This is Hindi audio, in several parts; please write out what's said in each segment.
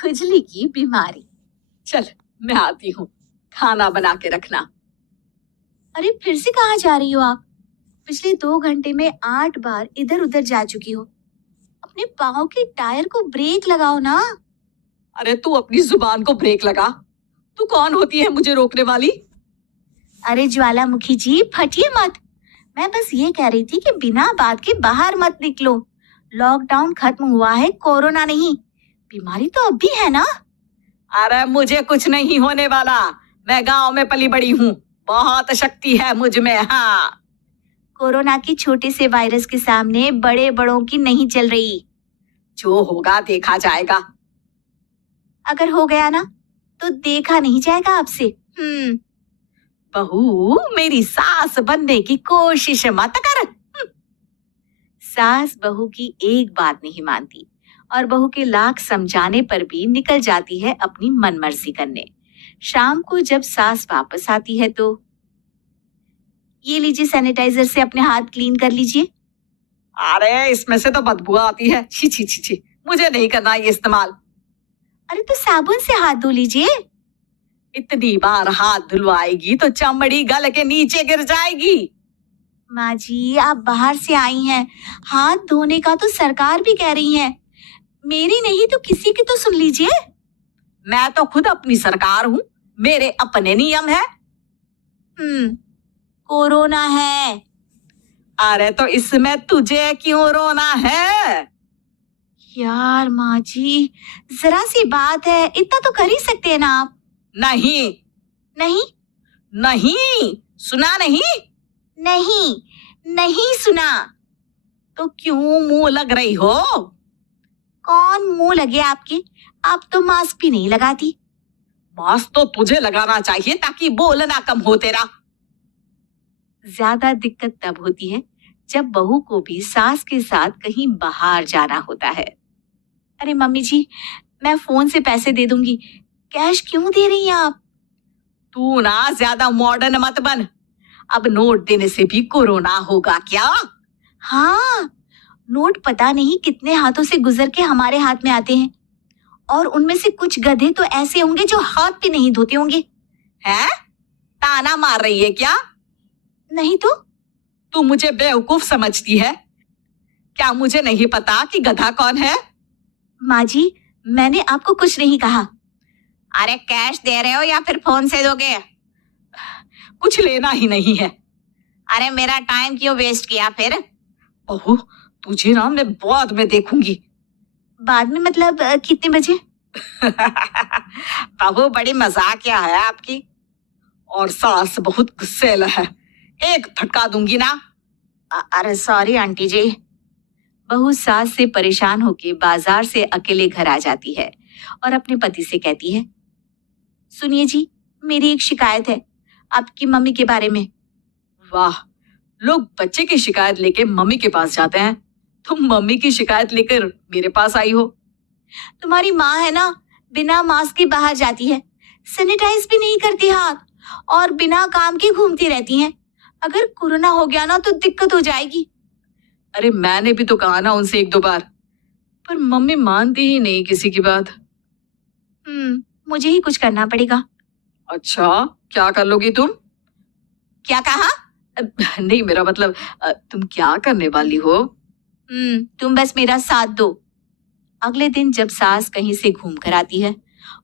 खुजली की बीमारी। चल मैं आती हूँ, खाना बना के रखना। अरे फिर से कहाँ जा रही हो आप? पिछले 2 घंटे में 8 बार इधर उधर जा चुकी हो। अपने पाँव के टायर को ब्रेक लगाओ ना। अरे तू अपनी जुबान को ब्रेक लगा। तू कौन होती है मुझे रोकने वाली? अरे ज्वालामुखी जी फटिए मत। मैं बस ये कह रही थी कि बिना बात के बाहर मत निकलो। लॉकडाउन खत्म हुआ है, कोरोना नहीं। बीमारी तो अब भी है ना। अरे मुझे कुछ नहीं होने वाला। मैं गांव में पली बड़ी हूँ, बहुत शक्ति है मुझ में। हाँ, कोरोना के छोटे से वायरस के सामने बड़े बड़ों की नहीं चल रही। जो होगा देखा जाएगा। अगर हो गया ना तो देखा नहीं जाएगा आपसे। बहू, मेरी सास बनने की कोशिश मत कर। सास बहू की एक बात नहीं मानती और बहू के लाख समझाने पर भी निकल जाती है अपनी मनमर्जी करने। शाम को जब सास वापस आती है तो ये लीजिए, सैनिटाइजर से अपने हाथ क्लीन कर लीजिए। अरे इसमें से तो बदबू आती है। छी छी छी छी, मुझे नहीं करना ये इस्तेमाल। अरे तो साबुन से हाथ धो लीजिए। इतनी बार हाथ धुलवाएगी तो चमड़ी गल के नीचे गिर जाएगी। माँ जी, आप बाहर से आई हैं, हाथ धोने का तो सरकार भी कह रही है। मेरी नहीं तो किसी की तो सुन लीजिए। मैं तो खुद अपनी सरकार हूँ, मेरे अपने नियम है। कोरोना है। अरे तो इसमें तुझे क्यों रोना है? यार माँ जी, जरा सी बात है, इतना तो कर ही सकते हैं ना आप। नहीं नहीं नहीं, सुना नहीं? नहीं नहीं सुना। तो क्यों मुंह लग रही हो? कौन मुंह लगे आपके? आप तो मास्क भी नहीं लगाती। मास्क तो तुझे लगाना चाहिए ताकि बोलना कम हो तेरा। ज्यादा दिक्कत तब होती है जब बहू को भी सास के साथ कहीं बाहर जाना होता है। अरे मम्मी जी, मैं फोन से पैसे दे दूंगी, कैश क्यों दे रही हैं आप? तू ना ज्यादा मॉडर्न मत बन। अब नोट देने से भी कोरोना होगा क्या? हाँ, नोट पता नहीं कितने हाथों से गुजर के हमारे हाथ में आते हैं और उनमें से कुछ गधे तो ऐसे होंगे जो हाथ भी नहीं धोते होंगे। हैं? ताना मार रही है क्या? नहीं तो। तू मुझे बेवकूफ समझती है क्या? मुझे नहीं पता कि गधा कौन है? माँ जी, मैंने आपको कुछ नहीं कहा। अरे कैश दे रहे हो या फिर फोन से दोगे? कुछ लेना ही नहीं है। अरे मेरा टाइम क्यों वेस्ट किया फिर? बहू, तुझे ना मैं बाद में देखूंगी। बाद में मतलब कितने बजे? बहू बड़ी मजाकिया है आपकी। और सास बहुत गुस्सेल है, एक फटका दूंगी ना। अरे सॉरी आंटी जी। बहू सास से परेशान होके बाजार से अकेले घर आ जाती है और अपने पति से कहती है, सुनिए जी, मेरी एक शिकायत है आपकी मम्मी के बारे में। वाह, लोग बच्चे की शिकायत लेके मम्मी के पास जाते हैं, तुम मम्मी की शिकायत लेकर मेरे पास आई हो। तुम्हारी माँ है ना, बिना मास्क के बाहर जाती है, सैनिटाइज भी नहीं करती हाथ और बिना काम के घूमती रहती हैं। अगर कोरोना हो गया ना तो दिक्कत हो जाएगी। अरे मैंने भी तो कहा ना उनसे 1-2 बार, पर मम्मी मानती ही नहीं किसी की बात। मुझे ही कुछ करना पड़ेगा। अच्छा, क्या कर लोगी तुम? क्या कहा? नहीं, मेरा मतलब तुम क्या करने वाली हो? तुम बस मेरा साथ दो। अगले दिन जब सास कहीं से घूम कर आती है,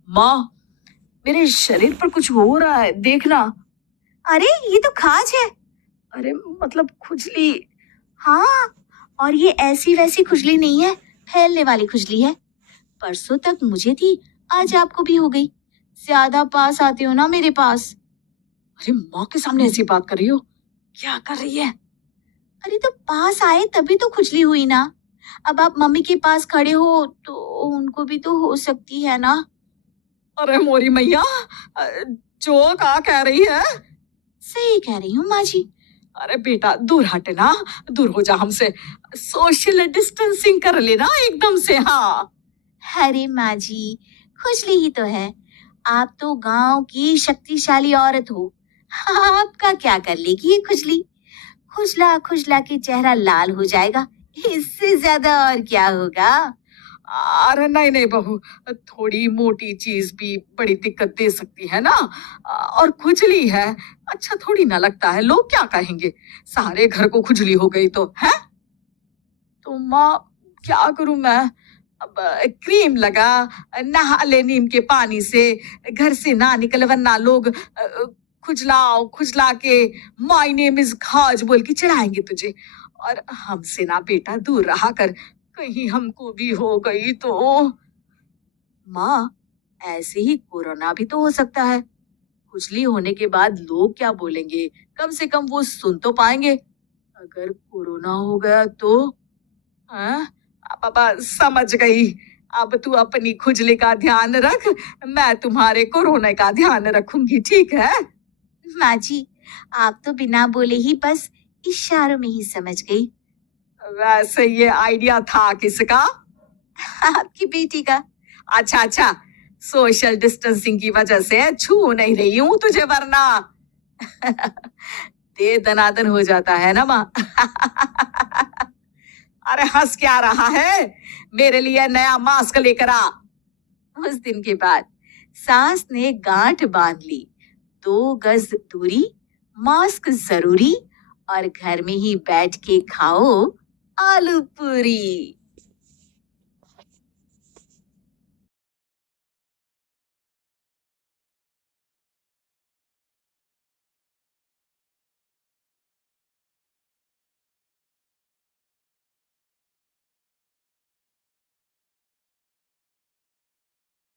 माँ, मेरे शरीर पर कुछ हो रहा है, देखना। अरे ये तो खाज है। अरे मतलब खुजली। हाँ, और ये ऐसी वैसी खुजली नहीं है, फैलने वाली खुजली है। परसों तक मुझे थी, आज आपको भी हो गई। ज्यादा पास आते हो ना मेरे पास। अरे माँ के सामने ऐसी बात कर रही हो? क्या कर रही है? अरे तो पास आए तभी तो खुजली हुई ना। अब आप मम्मी के पास खड़े हो तो उनको भी तो हो सकती है ना। अरे मोरी मैया, जो क्या कह रही है? सही कह रही हूँ माँ जी। अरे बेटा दूर हटे ना, दूर हो जा हमसे। सोशल डिस्टेंसिंग कर लेना एकदम से। हाँ। अरे माँ जी, खुजली ही तो है। आप तो गांव की शक्तिशाली औरत हो, आपका क्या कर लेगी ये खुजली? खुजला खुजला के चेहरा लाल हो जाएगा, इससे ज्यादा और क्या होगा? अरे नहीं नहीं बहू, थोड़ी मोटी चीज भी बड़ी दिक्कत दे सकती है ना। और खुजली है, अच्छा थोड़ी ना लगता है, लोग क्या कहेंगे, सारे घर को खुजली हो गई तो है। तो माँ क्या करूं मैं, अब क्रीम लगा, नहा ले नीम के पानी से, घर से ना निकल वरना लोग खुजलाओ खुजला के माय नेम इज खाज बोल के चढ़ाएंगे तुझे। और हमसे ना बेटा दूर रहा कर, कहीं हमको भी हो गई तो। माँ, ऐसे ही कोरोना भी तो हो सकता है, खुजली होने के बाद लोग क्या बोलेंगे, कम से कम वो सुन तो पाएंगे। अगर कोरोना हो गया तो। हाँ, पापा समझ गई, अब तू अपनी खुजली का ध्यान रख, मैं तुम्हारे कोरोना का ध्यान रखूंगी, ठीक है। माँ जी, आप तो बिना बोले ही बस इशारों में ही समझ गई। वैसे ये आइडिया था किसका? आपकी बेटी का। अच्छा अच्छा, सोशल डिस्टेंसिंग की वजह से छू नहीं रही हूँ तुझे वरना। दे दनादन हो जाता है ना माँ। अरे हंस क्या रहा है, मेरे लिए नया मास्क लेकर आ। उस दिन के बाद सास ने गांठ बांध ली, 2 गज दूरी, मास्क जरूरी, और घर में ही बैठ के खाओ आलू पूरी।